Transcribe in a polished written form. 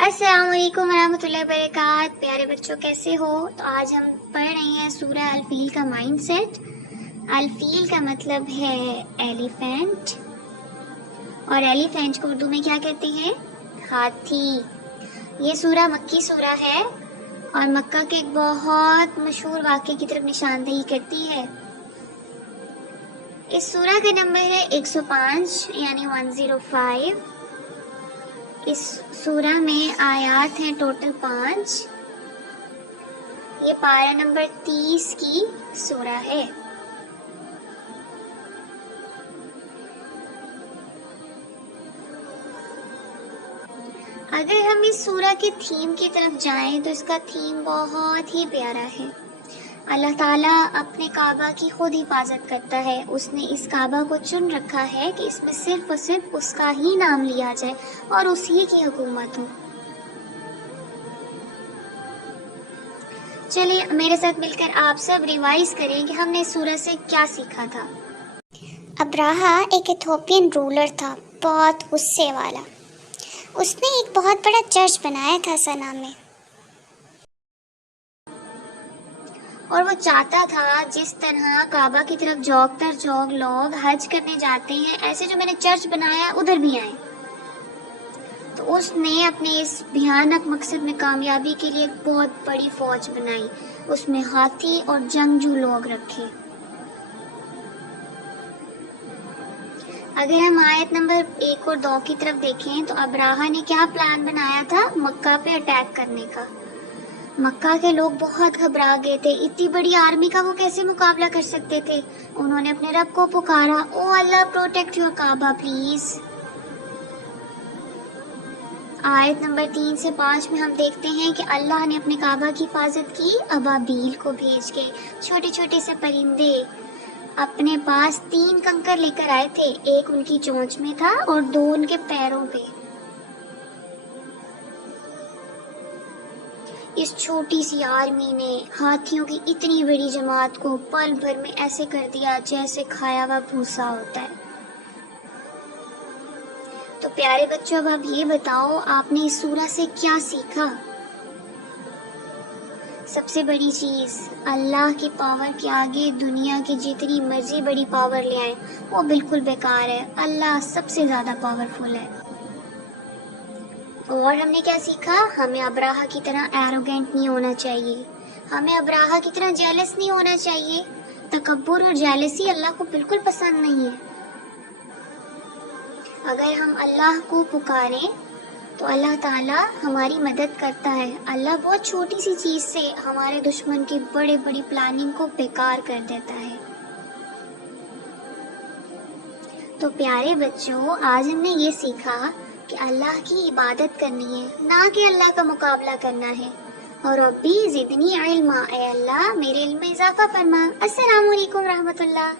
अस्सलाम वालेकुम रहमतुल्लाहि वबरकात। प्यारे बच्चों, कैसे हो? तो आज हम पढ़ रहे हैं सूरह अल-फील का माइंडसेट। अल-फील का मतलब है एलिफेंट, और एलिफेंट को उर्दू में क्या कहते हैं? हाथी। ये सूरह मक्की सूरह है और मक्का के एक बहुत मशहूर वाक़े की तरफ निशानदेही करती है। इस सूरह का नंबर है 105 यानी 105। इस सूरह में आयात हैं टोटल 5। ये पारा नंबर 30 की सूरह है। अगर हम इस सूरह के थीम की तरफ जाएं तो इसका थीम बहुत ही प्यारा है। अल्लाह ताला अपने काबा की खुद हिफाजत करता है। उसने इस काबा को चुन रखा है कि इसमें सिर्फ और सिर्फ उसका ही नाम लिया जाए और उसी की हुकूमत हो। चलिए मेरे साथ मिलकर आप सब रिवाइज करें कि हमने इस सूरह से क्या सीखा था। अब्राहा एक इथोपियन रूलर था, बहुत गुस्से वाला। उसने एक बहुत बड़ा चर्च बनाया था सना में, और वो चाहता था जिस तरह काबा की तरफ जौक दर जौक लोग हज करने जाते हैं, ऐसे जो मैंने चर्च बनाया उधर भी आए। तो उसने अपने इस भयानक मकसद में कामयाबी के लिए एक बहुत बड़ी फौज बनाई। उसमें हाथी और जंगजू लोग रखे। अगर हम आयत नंबर 1 और 2 की तरफ देखें तो अब्राहा ने क्या प्लान बनाया था? मक्का पे अटैक करने का। मक्का के लोग बहुत घबरा गए थे। इतनी बड़ी आर्मी का वो कैसे मुकाबला कर सकते थे? उन्होंने अपने रब को पुकारा, ओ अल्लाह प्रोटेक्ट योर काबा प्लीज। आयत नंबर 3 से 5 में हम देखते हैं कि अल्लाह ने अपने काबा की हिफाजत की। अबाबील को भेज के छोटे छोटे से परिंदे अपने पास 3 कंकर लेकर आए थे। एक उनकी चोंच में था और 2 उनके पैरों पे। इस छोटी सी आर्मी ने हाथियों की इतनी बड़ी जमात को पल भर में ऐसे कर दिया जैसे खाया हुआ भूसा होता है। तो प्यारे बच्चों, अब आप ये बताओ, आपने इस सूरह से क्या सीखा? सबसे बड़ी चीज, अल्लाह की पावर के आगे दुनिया की जितनी मर्जी बड़ी पावर ले आए वो बिल्कुल बेकार है। अल्लाह सबसे ज्यादा पावरफुल है। और हमने क्या सीखा? हमें अब्राहा की तरह एरोगेंट नहीं होना चाहिए। हमें अब्राहा की तरह जेलस नहीं होना चाहिए। तकब्बुर और जेलसी अल्लाह को बिल्कुल पसंद नहीं है। अगर हम अल्लाह को पुकारें तो अल्लाह ताला हमारी मदद करता है। अल्लाह बहुत छोटी सी चीज से हमारे दुश्मन की बड़ी बड़ी प्लानिंग को बेकार कर देता है। तो प्यारे बच्चों, आज हमने ये सीखा कि अल्लाह की इबादत करनी है, ना कि अल्लाह का मुकाबला करना है। और रब्बी ज़िदनी इल्मा, ऐ अल्लाह मेरे इल्म में इजाफा फरमा। अस्सलामु अलैकुम रहमतुल्लाह।